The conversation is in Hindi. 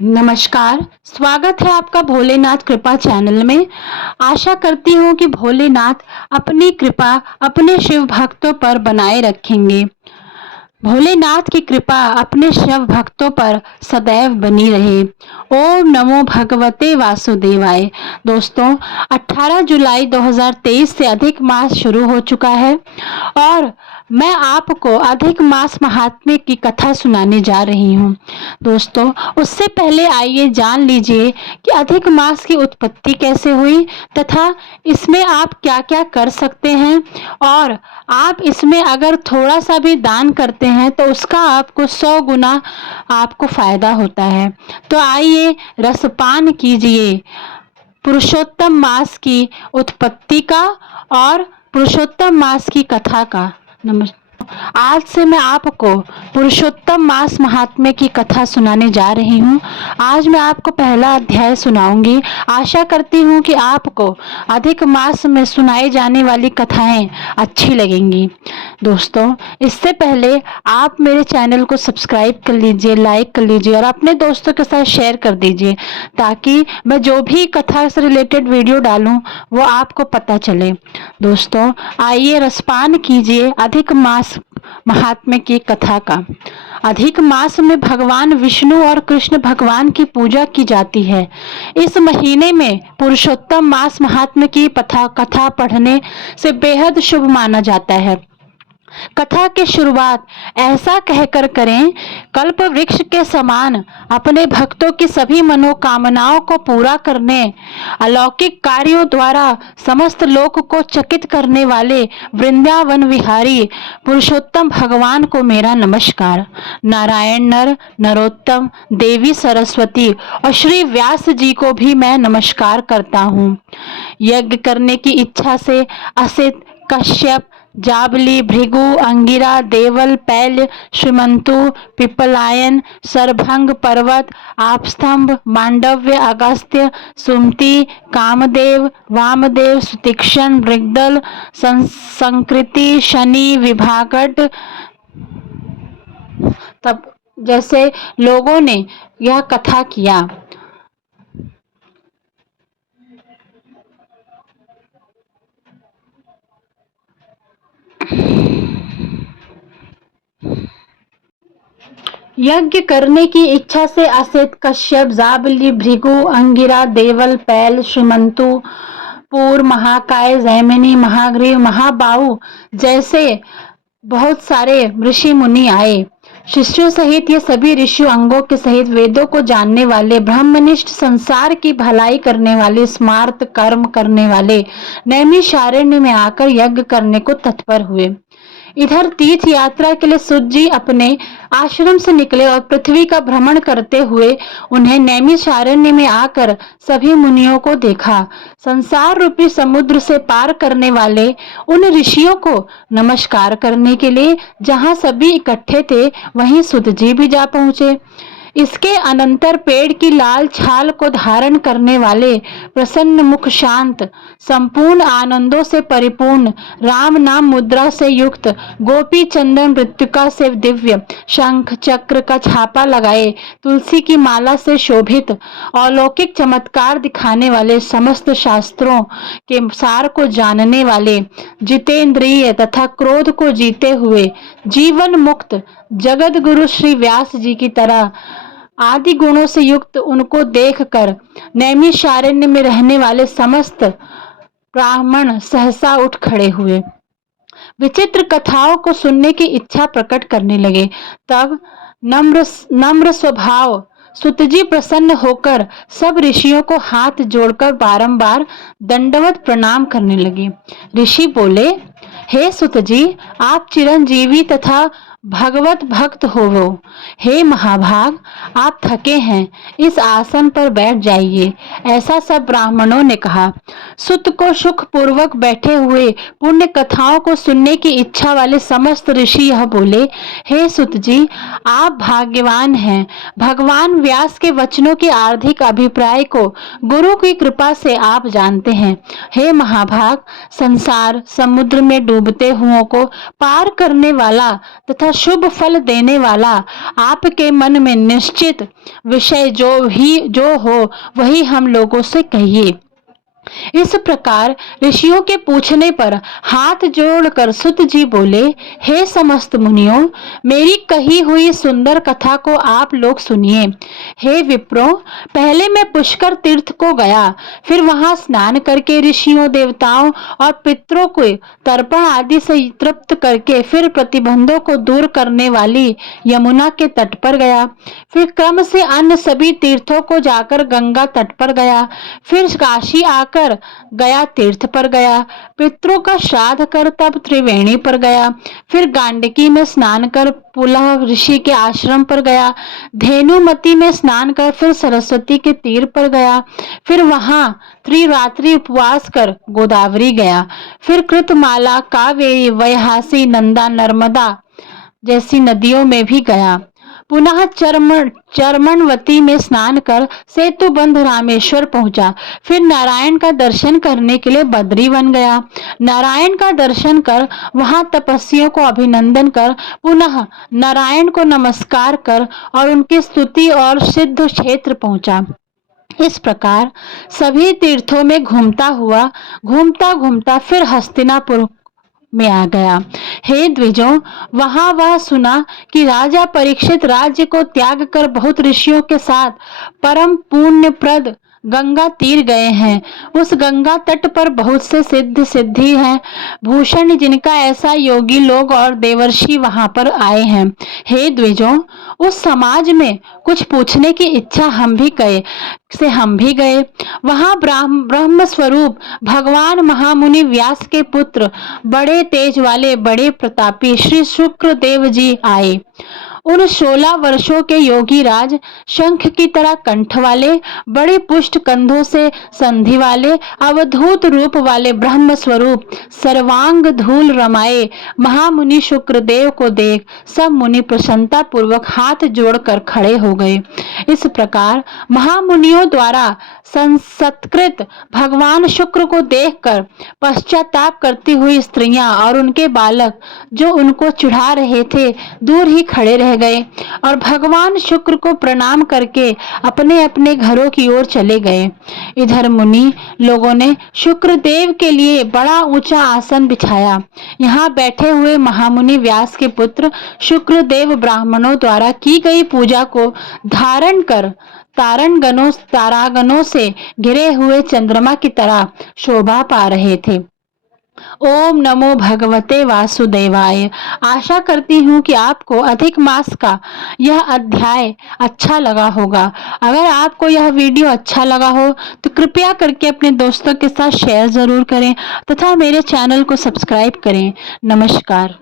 नमस्कार, स्वागत है आपका भोलेनाथ कृपा चैनल में। आशा करती हूँ कि भोलेनाथ अपनी कृपा अपने शिव भक्तों पर बनाए रखेंगे। भोलेनाथ की कृपा अपने शिव भक्तों पर सदैव बनी रहे। ओम नमो भगवते वासुदेवाय। दोस्तों, 18 जुलाई 2023 से अधिक मास शुरू हो चुका है और मैं आपको अधिक मास महात्म्य की कथा सुनाने जा रही हूँ। दोस्तों, उससे पहले आइए जान लीजिए कि अधिक मास की उत्पत्ति कैसे हुई तथा इसमें आप क्या-क्या कर सकते हैं और आप इसमें अगर थोड़ा सा भी दान करते हैं तो उसका आपको 100 गुना आपको फायदा होता है। तो आइए रसपान कीजिए पुरुषोत्तम मास की उत्पत्ति का और पुरुषोत्तम मास की कथा का। नमस्कार। आज से मैं आपको पुरुषोत्तम मास महात्म्य की कथा सुनाने जा रही हूँ। आज मैं आपको पहला अध्याय सुनाऊंगी। आशा करती हूँ कि आपको अधिक मास में सुनाई जाने वाली कथाएं अच्छी लगेंगी। दोस्तों, इससे पहले आप मेरे चैनल को सब्सक्राइब कर लीजिए, लाइक कर लीजिए और अपने दोस्तों के साथ शेयर कर दीजिए ताकि मैं जो भी कथा से रिलेटेड वीडियो डालूं वो आपको पता चले। दोस्तों, आइए रसपान कीजिए अधिक मास महात्म्य की कथा का। अधिक मास में भगवान विष्णु और कृष्ण भगवान की पूजा की जाती है। इस महीने में पुरुषोत्तम मास महात्म्य की कथा पढ़ने से बेहद शुभ माना जाता है। कथा की शुरुआत ऐसा कहकर करें, कल्प वृक्ष के समान अपने भक्तों की सभी मनोकामनाओं को पूरा करने, अलौकिक कार्यों द्वारा समस्त लोक को चकित करने वाले वृंदावन विहारी पुरुषोत्तम भगवान को मेरा नमस्कार। नारायण नर नरोत्तम, देवी सरस्वती और श्री व्यास जी को भी मैं नमस्कार करता हूँ। यज्ञ करने की इच्छा से असित, कश्यप, जाबली, भृगु, अंगिरा, देवल, पैल, श्रीमंतु, पिपलायन, सरभंग पर्वत, आपस्तंभ, मांडव्य, अगस्त्य, सुमति, कामदेव, वामदेव, सुतीक्षण, मृगदल, संकृति, शनि, विभागट तब जैसे लोगों ने यह कथा किया। यज्ञ करने की इच्छा से असित, कश्यप, जाबली, भृगु, अंगिरा, देवल, पैल, श्रीमंतु, पूर, महाकाय, जैमिनी, महाग्रीव, महाबाहु जैसे बहुत सारे ऋषि मुनि आए। शिष्यों सहित ये सभी ऋषि अंगों के सहित वेदों को जानने वाले, ब्रह्मनिष्ठ, संसार की भलाई करने वाले, स्मार्त कर्म करने वाले नैमिषारण्य में आकर यज्ञ करने को तत्पर हुए। इधर तीर्थ यात्रा के लिए सूत जी अपने आश्रम से निकले और पृथ्वी का भ्रमण करते हुए उन्हें नैमिषारण्य में आकर सभी मुनियों को देखा। संसार रूपी समुद्र से पार करने वाले उन ऋषियों को नमस्कार करने के लिए जहां सभी इकट्ठे थे वहीं सूत जी भी जा पहुंचे। इसके अनंतर पेड़ की लाल छाल को धारण करने वाले प्रसन्न मुख, शांत, संपूर्ण आनंदों से परिपूर्ण, राम नाम मुद्रा से युक्त, गोपी चंदन मृत्तिका से दिव्य, शंख चक्र का छापा लगाए, तुलसी की माला से शोभित, अलौकिक चमत्कार दिखाने वाले, समस्त शास्त्रों के सार को जानने वाले, जितेंद्रिय तथा क्रोध को जीते हुए जीवन मुक्त जगत गुरु श्री व्यास जी की तरह आदि गुणों से युक्त उनको देखकर नैमिषारण्य में रहने वाले समस्त ब्राह्मण सहसा उठ खड़े हुए, विचित्र कथाओं को सुनने की इच्छा प्रकट करने लगे। तब नम्र स्वभाव सूतजी प्रसन्न होकर सब ऋषियों को हाथ जोड़कर बारंबार दंडवत प्रणाम करने लगे। ऋषि बोले, हे सूतजी, आप चिरंजीवी तथा भगवत भक्त होवो। हे महाभाग, आप थके हैं, इस आसन पर बैठ जाइए। ऐसा सब ब्राह्मणों ने कहा। सुत को सुख पूर्वक बैठे हुए पुण्य कथाओं को सुनने की इच्छा वाले समस्त ऋषि यह बोले, हे सुत जी, आप भाग्यवान हैं। भगवान व्यास के वचनों के आर्थिक अभिप्राय को गुरु की कृपा से आप जानते हैं। हे महाभाग, संसार समुद्र में डूबते हुओं को पार करने वाला तथा तथा शुभ फल देने वाला आपके मन में निश्चित विषय जो हो वही हम लोगों से कहिए। इस प्रकार ऋषियों के पूछने पर हाथ जोड़कर सुत जी बोले, हे समस्त मुनियों, मेरी कही हुई सुंदर कथा को आप लोग सुनिए। हे विप्रो, पहले मैं पुष्कर तीर्थ को गया, फिर वहां स्नान करके ऋषियों, देवताओं और पितरों को तर्पण आदि से तृप्त करके फिर प्रतिबंधों को दूर करने वाली यमुना के तट पर गया। फिर क्रम से अन्य सभी तीर्थों को जाकर गंगा तट पर गया। फिर काशी आकर गया तीर्थ पर गया। पितरों का श्राद्ध कर तब त्रिवेणी पर गया। फिर गांडकी में स्नान कर पुलह ऋषि के आश्रम पर गया। धेनुमती में स्नान कर फिर सरस्वती के तीर पर गया। फिर वहां त्रिरात्रि उपवास कर गोदावरी गया। फिर कृतमाला, कावेरी, वयहासी, नंदा, नर्मदा जैसी नदियों में भी गया। पुनः चरमनवती में स्नान कर सेतुबंध रामेश्वर पहुंचा। फिर नारायण का दर्शन करने के लिए बद्री वन गया। नारायण का दर्शन कर वहां तपस्वियों को अभिनंदन कर पुनः नारायण को नमस्कार कर और उनकी स्तुति और सिद्ध क्षेत्र पहुंचा। इस प्रकार सभी तीर्थों में घूमता घूमता फिर हस्तिनापुर में आ गया। हे द्विजों, वहां वह सुना कि राजा परीक्षित राज्य को त्याग कर बहुत ऋषियों के साथ परम पुण्यप्रद गंगा तीर गए हैं। उस गंगा तट पर बहुत से सिद्धि हैं, भूषण जिनका ऐसा योगी लोग और देवर्षि वहां पर आए हैं। हे द्विजों, उस समाज में कुछ पूछने की इच्छा हम भी गए। वहां ब्रह्म स्वरूप भगवान महामुनि व्यास के पुत्र, बड़े तेज वाले, बड़े प्रतापी श्री शुक्र देव जी आए। उन 16 वर्षों के योगी राज, शंख की तरह कंठ वाले, बड़े पुष्ट कंधों से संधि वाले, अवधूत रूप वाले ब्रह्म स्वरूप, सर्वांग धूल रमाए महामुनि शुक्रदेव को देख सब मुनि प्रसन्नता पूर्वक हाथ जोड़कर खड़े हो गए। इस प्रकार महामुनियों द्वारा संसत्कृत भगवान शुक्र को देखकर पश्चाताप करती हुई स्त्रियां और उनके बालक जो उनको चिढ़ा रहे थे दूर ही खड़े रह गए और भगवान शुक्र को प्रणाम करके अपने अपने घरों की ओर चले गए। इधर मुनि लोगों ने शुक्र देव के लिए बड़ा ऊंचा आसन बिछाया। यहाँ बैठे हुए महामुनि व्यास के पुत्र शुक्र देव ब्राह्मणों द्वारा की गई पूजा को धारण कर तारागणों से घिरे हुए चंद्रमा की तरह शोभा पा रहे थे। ओम नमो भगवते वासुदेवाय। आशा करती हूँ कि आपको अधिक मास का यह अध्याय अच्छा लगा होगा। अगर आपको यह वीडियो अच्छा लगा हो तो कृपया करके अपने दोस्तों के साथ शेयर जरूर करें तथा मेरे चैनल को सब्सक्राइब करें। नमस्कार।